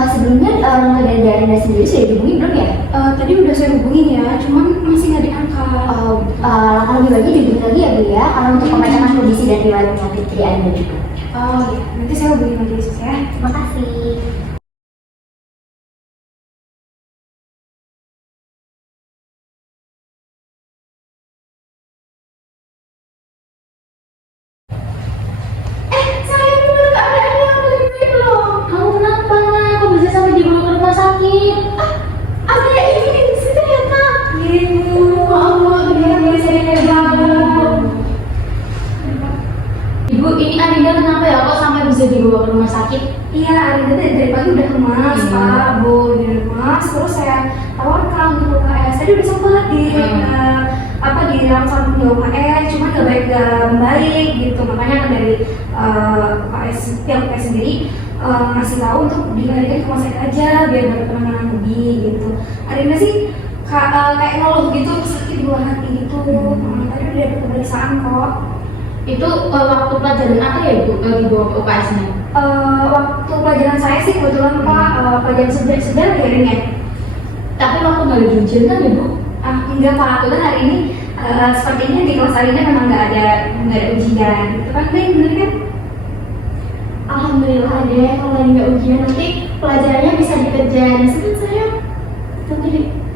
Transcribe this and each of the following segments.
Sebelumnya orang dari Anda sendiri sudah dihubungi belum ya? Tadi udah saya hubungin ya, cuman masih nggak diangkat. Langkah lebih baik dihubungi lagi ya Bu ya, karena untuk pengecekan kondisi dan riwayat penyakit dari Anda juga. Oh ya, nanti saya hubungin lagi sus ya. Terima kasih. Sayang, gimana keadaannya? Aku lebih baik loh. Kamu kenapa? Kok bisa sampai dibawa ke rumah sakit? Ada ini di sini ternyata. Ibu, Allah, dia bisa hebat. Ibu, ini Arinda kenapa ya kok sampai bisa dibawa ke rumah sakit? Iya, Arinda dari pagi udah lemas, Pak, Bu, dia lemas. Terus saya tawarkan untuk UKS. Tadi udah sempat dirawat sama UKS, cuma nggak baik gitu. Makanya dari pihak UKS sendiri ngasih tahu untuk dilarikan ke rumah sakit aja biar dapat penanganan lebih gitu. Arinda sih kayak ngeluh gitu, sakit di bawah hati gitu. Tadi udah dapat pemeriksaan kok. Itu waktu pelajaran apa ya Ibu dibawa ke UKS-nya? Waktu pelajaran saya sih kebetulan Pak pelajaran sejarah hearing ya. Tapi waktu nggak ada ujian kan Ibu? Enggak Pak, kebetulan hari ini sepertinya di kelas Arinda memang nggak ada ujian. Itu kan bener kan? Alhamdulillah ada. Kalau lagi nggak ujian nanti pelajarannya bisa dikerjain. Senang saya. Nanti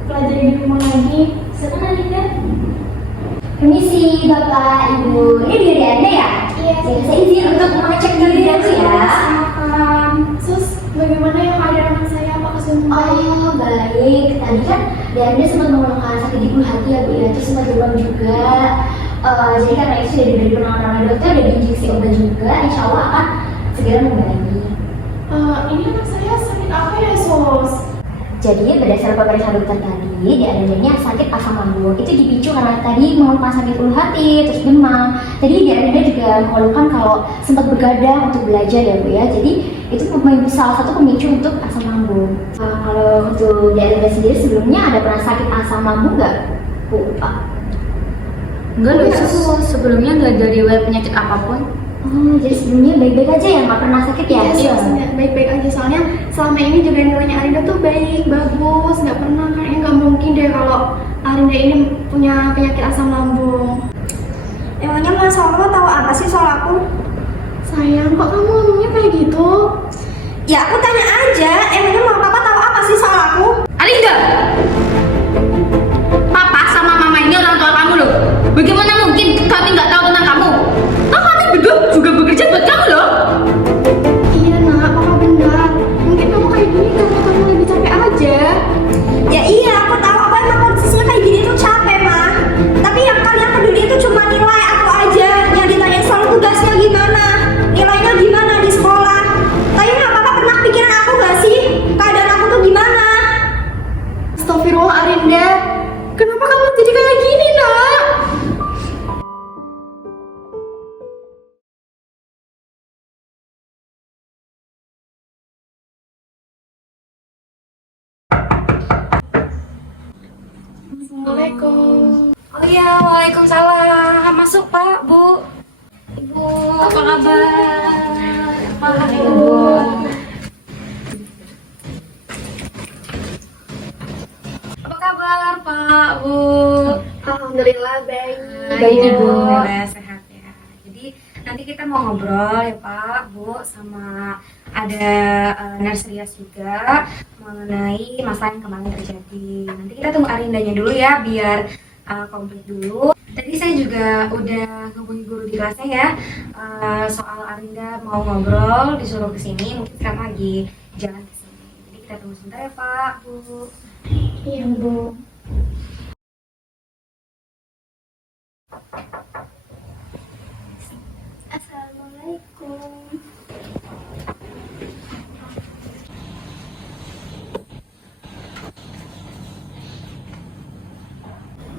pelajari di rumah lagi. Senang Arinda. Permisi Bapak, Ibu. Ini diri Anda ya? Iya. Saya izin untuk mengecek diri dulu ya. Sus, bagaimana yang keadaan anak saya? Apakah sudah membaik? Oh baik. Tadi kan Anda sempat mengeluhkan sakit di bulu hati ya Bu ya. Terus sempat demam juga. Jadi karena itu sudah diberi penanganan dokter dan injeksi obat juga. Insya Allah akan segera membaik. Ini anak saya sakit apa ya, Sus? Jadi berdasarkan pemeriksaan dokter tadi, di adanya sakit asam lambung itu dipicu karena tadi mengeluhkan sakit ulu hati, terus demam. Jadi di adanya juga mengeluhkan kalau sempat begadang untuk belajar ya Bu ya. Jadi itu salah satu pemicu untuk asam lambung. Kalau untuk di adanya sendiri sebelumnya ada pernah sakit asam lambung nggak Bu? Enggak loh, sebelumnya nggak ada riwayat penyakit apapun. Oh, jadi sebelumnya baik-baik aja ya, nggak pernah sakit ya? Iya, baik-baik aja. Soalnya selama ini juga nilainya Arinda tuh baik, bagus, nggak pernah. Kayaknya nggak mungkin deh kalau Arinda ini punya penyakit asam lambung. Emangnya Mas Solo tahu apa sih soal aku? Sayang, kok kamu ngomongnya kayak gitu? Ya aku tanya aja, emangnya Mama Papa tahu apa sih soal aku? Arinda! Papa sama mama ini orang tua kamu loh. Bagaimana mungkin kami nggak tahu tentang kamu? Toh kami berdua juga bekerja buat kamu loh. Iya nak, papa benar. Mungkin kamu kayak gini karena kamu lagi capek aja. Ya iya, aku tahu apa emang kondisinya kayak gini tuh capek mah. Tapi yang kalian peduli itu cuma nilai aku aja. Yang ditanya soal tugasnya gimana, nilainya gimana di sekolah. Tapi Mama Papa pernah pikiran aku gak sih? Keadaan aku tuh gimana? Astagfirullah Arinda, kenapa kamu jadi kayak gini nak? Assalamualaikum. Oh iya, waalaikumsalam. Masuk Pak, Bu. Ibu, apa kabar? Pak, Ibu. Apa kabar Pak, Bu? Alhamdulillah baik. Baik, Ibu. Alhamdulillah sehat ya. Jadi nanti kita mau ngobrol ya Pak, Bu, sama ada nurse Rias juga mengenai masalah yang kemarin terjadi. Nanti kita tunggu Arindanya dulu ya biar komplit dulu. Tadi saya juga udah hubungi guru di kelasnya ya soal Arinda mau ngobrol disuruh kesini, mungkin sekarang lagi jalan kesini. Jadi kita tunggu sebentar ya Pak, Bu. Iya Bu. Assalamualaikum.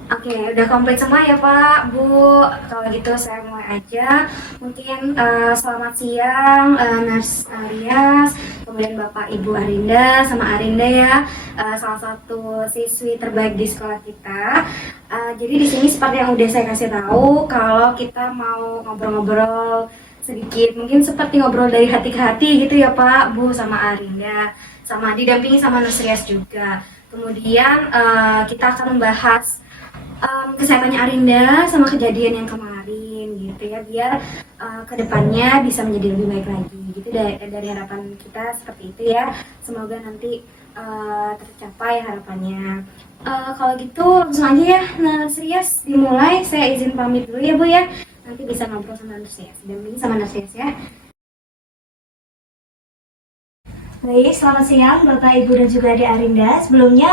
Oke, udah komplit semua ya Pak, Bu. Kalau gitu saya mulai aja. Mungkin selamat siang Nurse Rias, kemudian Bapak Ibu Arinda sama Arinda ya, salah satu siswi terbaik di sekolah kita. Jadi di sini seperti yang udah saya kasih tahu, kalau kita mau ngobrol-ngobrol sedikit, mungkin seperti ngobrol dari hati ke hati gitu ya Pak, Bu sama Arinda. sama didampingi sama nurseryas juga. Kemudian kita akan membahas kesehatannya Arinda sama kejadian yang kemarin gitu ya, biar kedepannya bisa menjadi lebih baik lagi gitu. Dari harapan kita seperti itu ya, semoga nanti tercapai harapannya. Kalau gitu langsung aja ya, nurseryas dimulai. Saya izin pamit dulu ya Bu ya, nanti bisa ngobrol sama nurseryas, didampingi sama nurseryas ya. Baik, selamat siang Bapak, Ibu, dan juga Adik Arinda. Sebelumnya,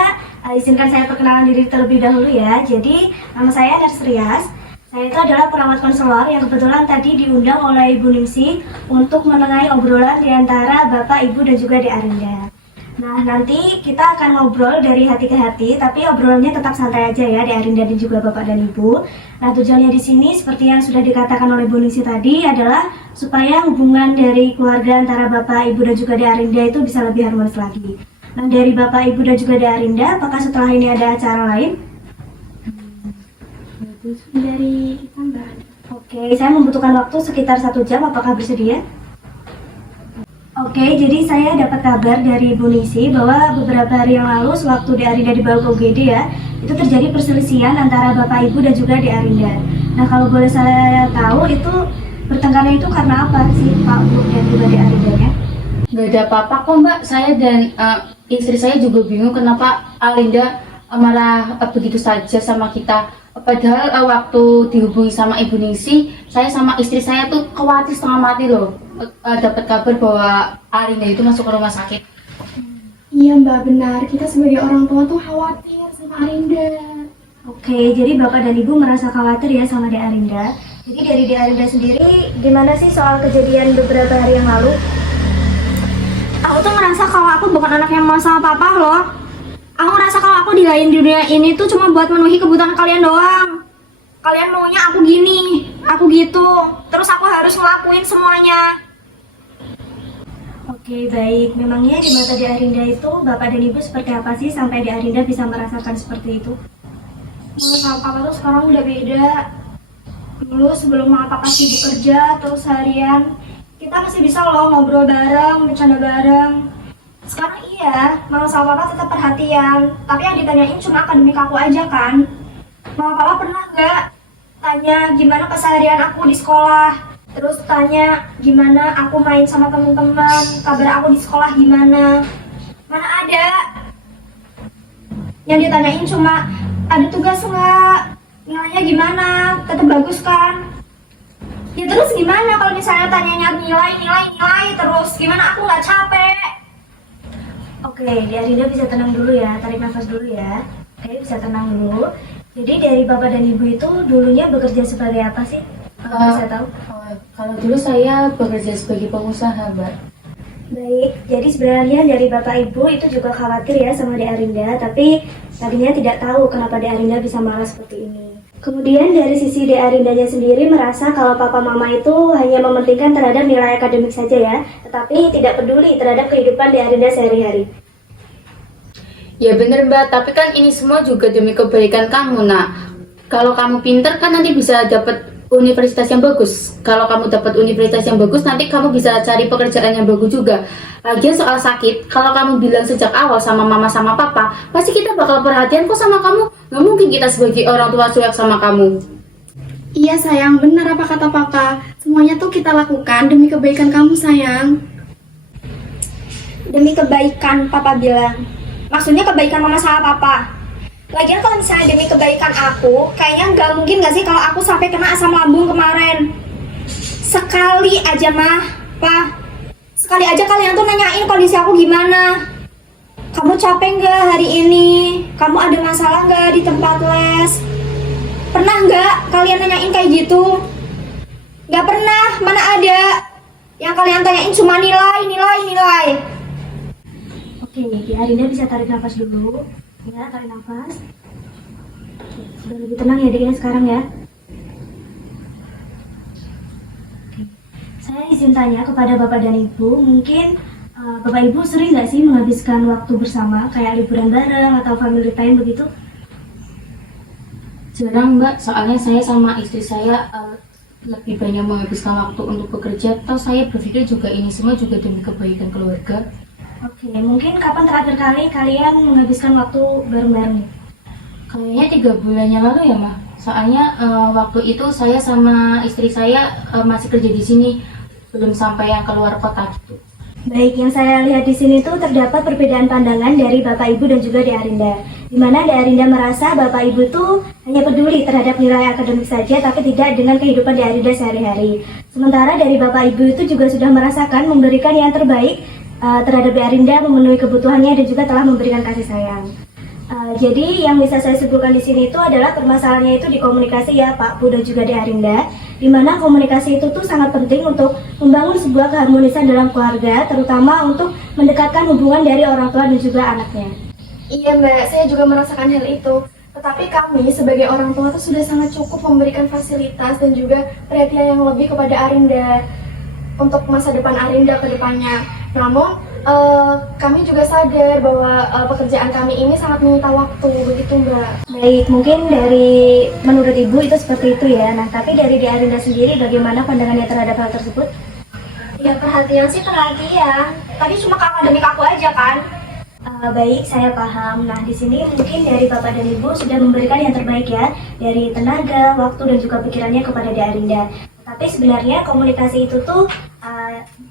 izinkan saya perkenalan diri terlebih dahulu ya. Jadi, nama saya Nurseryas. Saya itu adalah perawat konselor yang kebetulan tadi diundang oleh Ibu Ningsih untuk menengahi obrolan di antara Bapak, Ibu, dan juga Adik Arinda. Nah, nanti kita akan ngobrol dari hati ke hati, tapi obrolannya tetap santai aja ya, Adik Arinda dan juga Bapak dan Ibu. Nah, tujuannya di sini seperti yang sudah dikatakan oleh Bu Ningsih tadi adalah supaya hubungan dari keluarga antara Bapak, Ibu, dan juga Adik Arinda itu bisa lebih harmonis lagi. Nah, dari Bapak, Ibu, dan juga Adik Arinda, apakah setelah ini ada acara lain? Dari kita Mbak. Oke, saya membutuhkan waktu sekitar 1 jam, apakah bersedia? Oke, jadi saya dapat kabar dari Bu Ningsih bahwa beberapa hari yang lalu sewaktu Adik Arinda dibawa ke UGD ya, itu terjadi perselisihan antara Bapak, Ibu, dan juga Adik Arinda. Nah, kalau boleh saya tahu itu bertengkarnya itu karena apa sih Pak, Bu, dan juga Adik Arindanya? Nggak ada apa-apa kok Mbak, saya dan istri saya juga bingung kenapa Arinda marah begitu saja sama kita. Padahal waktu dihubungi sama Ibu Ningsih, saya sama istri saya tuh khawatir setengah mati loh. Dapat kabar bahwa Arinda itu masuk ke rumah sakit. Iya Mbak, benar. Kita sebagai orang tua tuh khawatir sama Arinda. Oke, jadi Bapak dan Ibu merasa khawatir ya sama Adik Arinda. Jadi dari Adik Arinda sendiri, gimana sih soal kejadian beberapa hari yang lalu? Aku tuh ngerasa kalau aku bukan anak yang mau sama papa loh. Aku ngerasa kalau aku dilain di dunia ini tuh cuma buat memenuhi kebutuhan kalian doang. Kalian maunya aku gini, aku gitu. Terus aku harus ngelakuin semuanya. Oke, baik. Memangnya di mata Adik Arinda itu Bapak dan Ibu seperti apa sih sampai Adik Arinda bisa merasakan seperti itu? Mama sama papa tuh sekarang udah beda. Dulu sebelum mama papa sibuk kerja terus harian, kita masih bisa loh ngobrol bareng, bercanda bareng. Sekarang iya, mama sama papa tetap perhatian, tapi yang ditanyain cuma akademik aku aja kan. Mama papa pernah nggak tanya gimana keseharian aku di sekolah, terus tanya gimana aku main sama teman-teman, kabar aku di sekolah gimana? Mana ada. Yang ditanyain cuma ada tugas nggak, nilainya gimana, tetap bagus kan? Ya terus gimana kalau misalnya tanyanya nilai terus, gimana aku nggak capek? Oke, Adik Arinda bisa tenang dulu ya, tarik nafas dulu ya. Oke, bisa tenang dulu. Jadi dari Bapak dan Ibu itu dulunya bekerja sebagai apa sih? Kalau saya tahu. Kalau dulu saya bekerja sebagai pengusaha Mbak. Baik, jadi sebenarnya dari Bapak Ibu itu juga khawatir ya sama Adik Arinda, tapi tadinya tidak tahu kenapa Adik Arinda bisa marah seperti ini. Kemudian dari sisi Adik Arindanya sendiri merasa kalau papa mama itu hanya mementingkan terhadap nilai akademik saja ya, tetapi tidak peduli terhadap kehidupan Adik Arinda sehari-hari. Ya bener Mbak, tapi kan ini semua juga demi kebaikan kamu nak. Kalau kamu pinter kan nanti bisa dapat universitas yang bagus. Kalau kamu dapat universitas yang bagus, nanti kamu bisa cari pekerjaan yang bagus juga. Lagian soal sakit, kalau kamu bilang sejak awal sama mama sama papa, pasti kita bakal perhatian kok sama kamu. Gak mungkin kita sebagai orang tua cuek sama kamu. Iya sayang, benar apa kata papa. Semuanya tuh kita lakukan demi kebaikan kamu sayang. Demi kebaikan papa bilang. Maksudnya kebaikan mama sama papa. Lagian kalau misalnya demi kebaikan aku, kayaknya nggak mungkin nggak sih kalau aku sampai kena asam lambung kemarin. Sekali aja mah, pa. Sekali aja kalian tuh nanyain kondisi aku gimana. Kamu capek nggak hari ini? Kamu ada masalah nggak di tempat les? Pernah nggak kalian nanyain kayak gitu? Nggak pernah, mana ada. Yang kalian tanyain cuma nilai. Oke, Adik Arinda bisa tarik nafas dulu. Ya, tarik nafas. Sudah lebih tenang ya Dek ya sekarang ya. Oke. Saya izin tanya kepada Bapak dan Ibu, mungkin Bapak Ibu sering nggak sih menghabiskan waktu bersama, kayak liburan bareng atau family time begitu? Jarang Mbak, soalnya saya sama istri saya lebih banyak menghabiskan waktu untuk bekerja. Atau saya berpikir juga ini semua juga demi kebaikan keluarga. Oke. Oke, mungkin kapan terakhir kali kalian menghabiskan waktu bareng-bareng? Kayaknya 3 bulan yang lalu ya, Ma. Soalnya waktu itu saya sama istri saya masih kerja di sini, belum sampai yang keluar kota gitu. Baik, yang saya lihat di sini tuh terdapat perbedaan pandangan dari Bapak Ibu dan juga Dek Arinda. Di mana Dek Arinda merasa Bapak Ibu tuh hanya peduli terhadap nilai akademik saja, tapi tidak dengan kehidupan Dek Arinda sehari-hari. Sementara dari Bapak Ibu itu juga sudah merasakan memberikan yang terbaik terhadap Dek Arinda, memenuhi kebutuhannya dan juga telah memberikan kasih sayang. Jadi yang bisa saya sebutkan di sini itu adalah permasalahannya itu di komunikasi ya Pak Bu dan juga Dek Arinda, di mana komunikasi itu tuh sangat penting untuk membangun sebuah keharmonisan dalam keluarga, terutama untuk mendekatkan hubungan dari orang tua dan juga anaknya. Iya Mbak, saya juga merasakan hal itu. Tetapi kami sebagai orang tua itu sudah sangat cukup memberikan fasilitas dan juga perhatian yang lebih kepada Arinda untuk masa depan Arinda ke depannya. Namun kami juga sadar bahwa pekerjaan kami ini sangat menyita waktu, begitu Mbak. Baik, mungkin dari menurut Ibu itu seperti itu ya. Nah, tapi dari Dek Arinda sendiri bagaimana pandangannya terhadap hal tersebut? Ya perhatian sih perhatian, tapi cuma ke akademik aku aja kan. Baik, saya paham. Nah, di sini mungkin dari Bapak dan Ibu sudah memberikan yang terbaik ya, dari tenaga, waktu, dan juga pikirannya kepada Dek Arinda. Tapi sebenarnya komunikasi itu tuh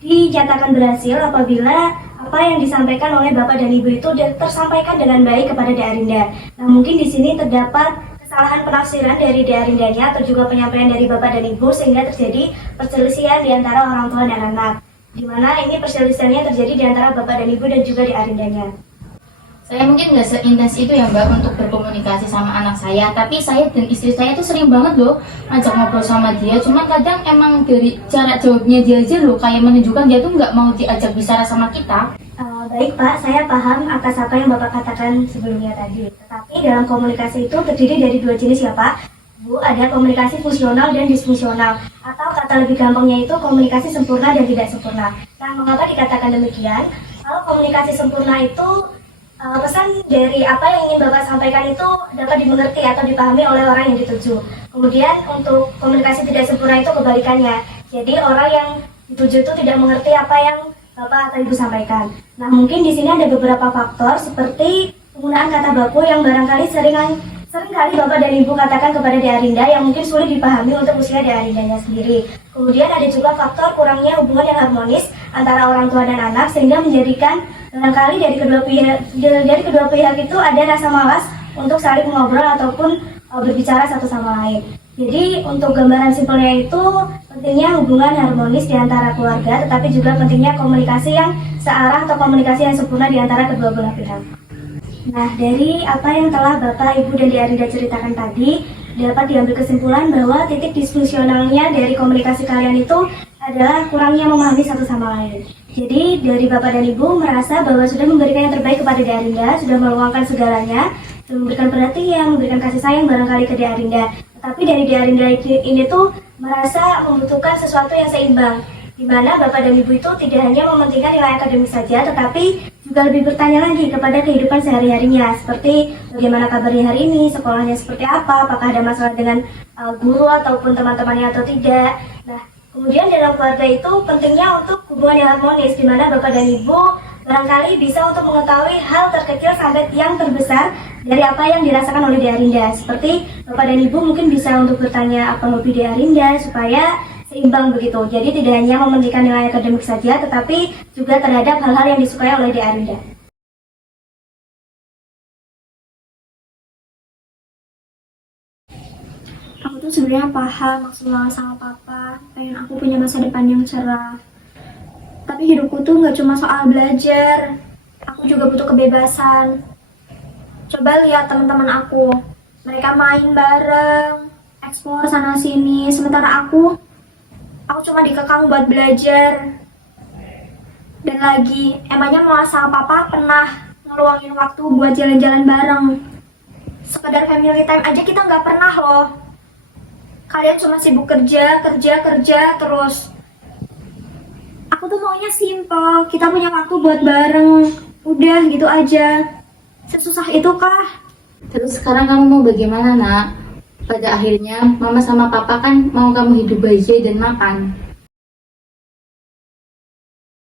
dinyatakan berhasil apabila apa yang disampaikan oleh Bapak dan Ibu itu tersampaikan dengan baik kepada Dek Arinda. Nah, mungkin di sini terdapat kesalahan penafsiran dari Dek Arindanya atau juga penyampaian dari Bapak dan Ibu sehingga terjadi perselisihan di antara orang tua dan anak. Di mana ini perselisihannya terjadi di antara Bapak dan Ibu dan juga Dek Arindanya. Saya mungkin nggak seintens itu ya Mbak untuk berkomunikasi sama anak saya, tapi saya dan istri saya tuh sering banget loh ajak ngobrol sama dia. Cuma kadang emang dari cara jawabnya dia aja loh kayak menunjukkan dia tuh nggak mau diajak bicara sama kita. Baik Pak, saya paham atas apa yang Bapak katakan sebelumnya tadi. Tetapi dalam komunikasi itu terdiri dari 2 jenis ya Pak. Bu, ada komunikasi fungsional dan disfungsional. Atau kata lebih gampangnya itu komunikasi sempurna dan tidak sempurna. Nah, mengapa dikatakan demikian? Kalau komunikasi sempurna itu pesan dari apa yang ingin Bapak sampaikan itu dapat dimengerti atau dipahami oleh orang yang dituju. Kemudian untuk komunikasi tidak sempurna itu kebalikannya. Jadi orang yang dituju itu tidak mengerti apa yang Bapak atau Ibu sampaikan. Nah, mungkin di sini ada beberapa faktor seperti penggunaan kata baku yang barangkali seringkali Bapak dan Ibu katakan kepada Dek Arinda yang mungkin sulit dipahami untuk usia Dek Arindanya sendiri. Kemudian ada juga faktor kurangnya hubungan yang harmonis antara orang tua dan anak sehingga menjadikan barangkali dari kedua pihak itu ada rasa malas untuk saling mengobrol ataupun berbicara satu sama lain. Jadi untuk gambaran simpelnya itu pentingnya hubungan harmonis di antara keluarga, tetapi juga pentingnya komunikasi yang searah atau komunikasi yang sempurna di antara kedua belah pihak. Nah, dari apa yang telah Bapak, Ibu, dan Dek Arinda ceritakan tadi, dapat diambil kesimpulan bahwa titik disfungsionalnya dari komunikasi kalian itu adalah kurangnya memahami satu sama lain. Jadi dari Bapak dan Ibu merasa bahwa sudah memberikan yang terbaik kepada Dek Arinda, sudah meluangkan segalanya, sudah memberikan perhatian, memberikan kasih sayang barangkali ke Dek Arinda. Tetapi dari Dek Arinda ini tuh merasa membutuhkan sesuatu yang seimbang, di mana Bapak dan Ibu itu tidak hanya mementingkan nilai akademik saja, tetapi juga lebih bertanya lagi kepada kehidupan sehari-harinya, seperti bagaimana kabarnya hari ini, sekolahnya seperti apa, apakah ada masalah dengan guru ataupun teman-temannya atau tidak. Nah, kemudian dalam keluarga itu pentingnya untuk hubungan yang harmonis, di mana Bapak dan Ibu barangkali bisa untuk mengetahui hal terkecil sampai yang terbesar dari apa yang dirasakan oleh Dek Arinda. Seperti Bapak dan Ibu mungkin bisa untuk bertanya apa hobi Dek Arinda supaya seimbang begitu. Jadi tidak hanya mementingkan nilai akademik saja, tetapi juga terhadap hal-hal yang disukai oleh Dek Arinda. Aku tuh sebenarnya paham maksud Mama sama Papa, pengen aku punya masa depan yang cerah. Tapi hidupku tuh nggak cuma soal belajar, aku juga butuh kebebasan. Coba lihat teman-teman aku, mereka main bareng, eksplor sana sini, sementara aku cuma dikekang buat belajar. Dan lagi, emangnya Mama sama Papa pernah ngeluangin waktu buat jalan-jalan bareng? Sekedar family time aja kita nggak pernah loh. Kalian cuma sibuk kerja terus. Aku tuh maunya simple, kita punya waktu buat bareng. Udah gitu aja. Sesusah itu kah? Terus sekarang kamu mau bagaimana, Nak? Pada akhirnya Mama sama Papa kan mau kamu hidup bahagia dan mapan.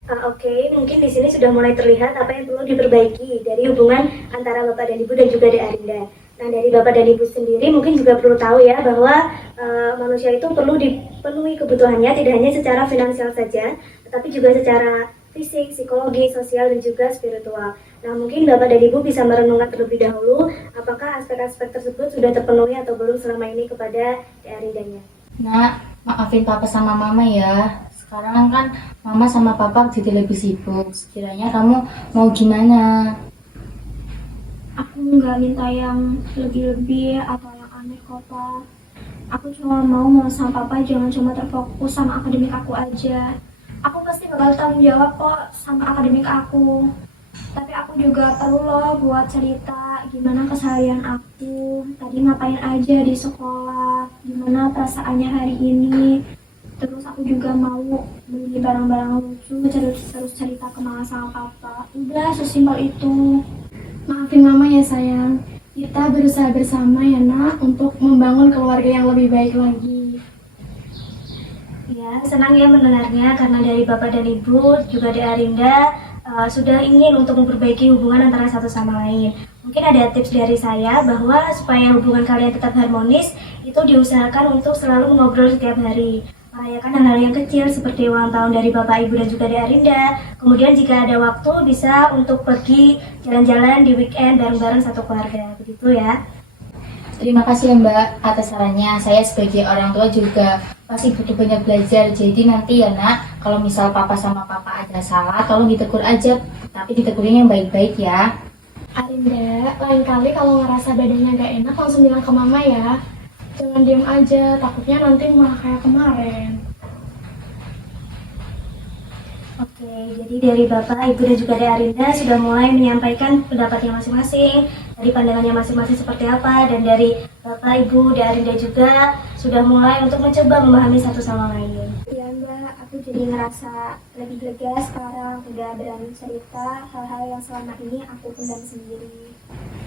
Oke, mungkin di sini sudah mulai terlihat apa yang perlu diperbaiki dari hubungan antara Bapak dan Ibu dan juga Dek Arinda. Nah, dari Bapak dan Ibu sendiri mungkin juga perlu tahu ya bahwa manusia itu perlu dipenuhi kebutuhannya tidak hanya secara finansial saja, tetapi juga secara fisik, psikologi, sosial, dan juga spiritual. Nah, mungkin Bapak dan Ibu bisa merenungkan terlebih dahulu apakah aspek-aspek tersebut sudah terpenuhi atau belum selama ini kepada Dek Arindanya. Nak, maafin papa sama mama ya. Sekarang kan mama sama papa jadi lebih sibuk. Sekiranya kamu mau gimana? Aku nggak minta yang lebih-lebih atau yang aneh kok, Pak. Aku cuma mau sama papa jangan cuma terfokus sama akademik aku aja. Aku pasti bakal tanggung jawab kok sama akademik aku. Tapi aku juga perlu loh buat cerita gimana keseharian aku. Tadi ngapain aja di sekolah, gimana perasaannya hari ini. Terus aku juga mau beli barang-barang lucu, terus cerita ke mama sama papa. Udah sesimpel itu. Maafin mama ya sayang, kita berusaha bersama ya nak untuk membangun keluarga yang lebih baik lagi. Ya, senang ya mendengarnya karena dari Bapak dan Ibu juga Dek Arinda sudah ingin untuk memperbaiki hubungan antara satu sama lain. Mungkin ada tips dari saya bahwa supaya hubungan kalian tetap harmonis, itu diusahakan untuk selalu mengobrol setiap hari. Merayakan hal-hal yang kecil seperti ulang tahun dari Bapak, Ibu, dan juga Dek Arinda. Kemudian jika ada waktu bisa untuk pergi jalan-jalan di weekend bareng-bareng satu keluarga. Begitu ya. Terima kasih ya Mbak atas sarannya. Saya sebagai orang tua juga pasti butuh banyak belajar. Jadi nanti ya nak, kalau misal papa sama papa ada salah, tolong ditegur aja. Tapi ditegurin yang baik-baik ya. Arinda, lain kali kalau ngerasa badannya gak enak langsung bilang ke mama ya. Jangan diem aja, takutnya nanti malah kayak kemarin. Oke, jadi dari Bapak, Ibu, dan juga Dek Arinda sudah mulai menyampaikan pendapatnya masing-masing, dari pandangannya masing-masing seperti apa, dan dari Bapak, Ibu, Dek Arinda juga sudah mulai untuk mencoba memahami satu sama lain. Ya Mbak, aku jadi ngerasa lebih lega sekarang, tidak berani cerita hal-hal yang selama ini aku pendam sendiri.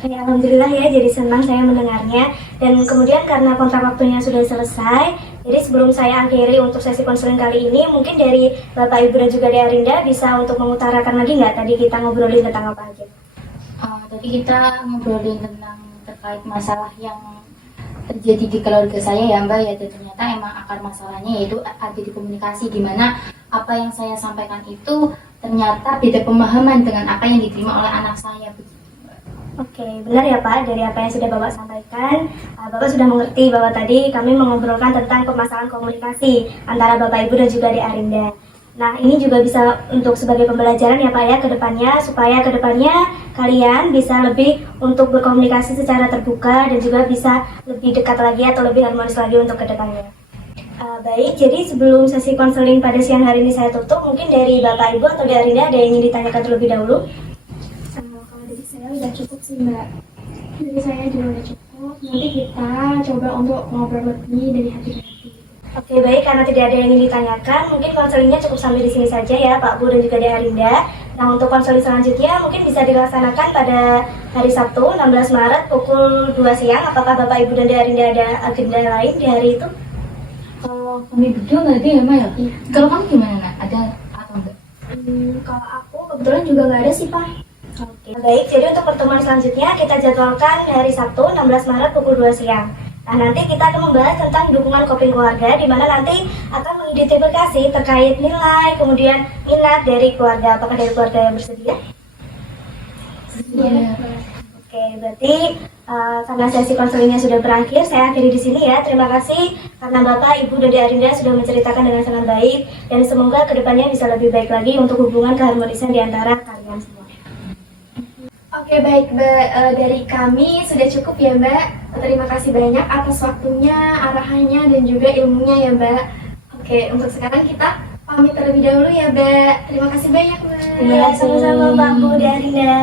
Ya, alhamdulillah ya, jadi senang saya mendengarnya. Dan kemudian karena kontrak waktunya sudah selesai, jadi sebelum saya akhiri untuk sesi konseling kali ini, mungkin dari Bapak, Ibu, dan juga Dek Arinda bisa untuk mengutarakan lagi nggak tadi kita ngobrolin tentang apa aja? Tadi kita ngobrolin tentang terkait masalah yang terjadi di keluarga saya ya Mbak ya. Dan ternyata emang akar masalahnya yaitu ada di komunikasi, dimana apa yang saya sampaikan itu ternyata beda pemahaman dengan apa yang diterima oleh anak saya. Oke, benar ya Pak, dari apa yang sudah Bapak sampaikan, Bapak sudah mengerti bahwa tadi kami mengobrolkan tentang permasalahan komunikasi antara Bapak, Ibu, dan juga Dek Arinda. Nah, ini juga bisa untuk sebagai pembelajaran ya Pak ya ke depannya, supaya ke depannya kalian bisa lebih untuk berkomunikasi secara terbuka dan juga bisa lebih dekat lagi atau lebih harmonis lagi untuk ke depannya. Baik, jadi sebelum sesi konseling pada siang hari ini saya tutup, mungkin dari Bapak, Ibu, atau Dek Arinda ada yang ingin ditanyakan terlebih dahulu? Kalau dari saya udah cukup sih Mbak. Dari saya juga udah cukup. Nanti kita coba untuk ngobrol lebih dari hati ke hati. Oke, baik, karena tidak ada yang ingin ditanyakan, mungkin konselingnya cukup sampai di sini saja ya Pak, Bu, dan juga Dek Arinda. Nah, untuk konseling selanjutnya mungkin bisa dilaksanakan pada hari Sabtu 16 Maret pukul 2 siang. Apakah Bapak, Ibu, dan Dek Arinda ada agenda lain di hari itu? Kalau kami berdua nggak ada ya Mbak ya? Kalau kamu gimana nak? Ada atau enggak? Kalau aku kebetulan juga nggak ada sih Pak. Oke, baik, jadi untuk pertemuan selanjutnya kita jadwalkan hari Sabtu 16 Maret pukul 2 siang. Nah, nanti kita akan membahas tentang dukungan coping keluarga, di mana nanti akan mengidentifikasi terkait nilai, kemudian minat dari keluarga. Apakah dari keluarga yang bersedia? Iya. Oke, berarti karena sesi konselingnya sudah berakhir, saya akhiri di sini ya. Terima kasih karena Bapak, Ibu, dan Dek Arinda sudah menceritakan dengan sangat baik, dan semoga kedepannya bisa lebih baik lagi untuk hubungan keharmonisan di antara kalian semua. Oke baik Mbak, dari kami sudah cukup ya Mbak. Terima kasih banyak atas waktunya, arahannya, dan juga ilmunya ya Mbak. Oke, untuk sekarang kita pamit terlebih dahulu ya Mbak. Terima kasih banyak Mbak. Iya, sama-sama Pak, Bu, Dek Arinda.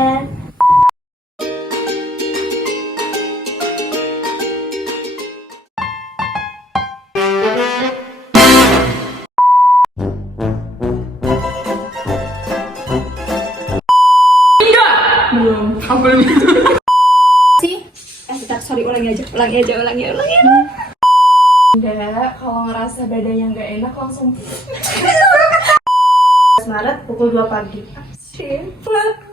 Mbak, kalau ngerasa badannya nggak enak langsung Maret pukul 2 pagi. Siapa?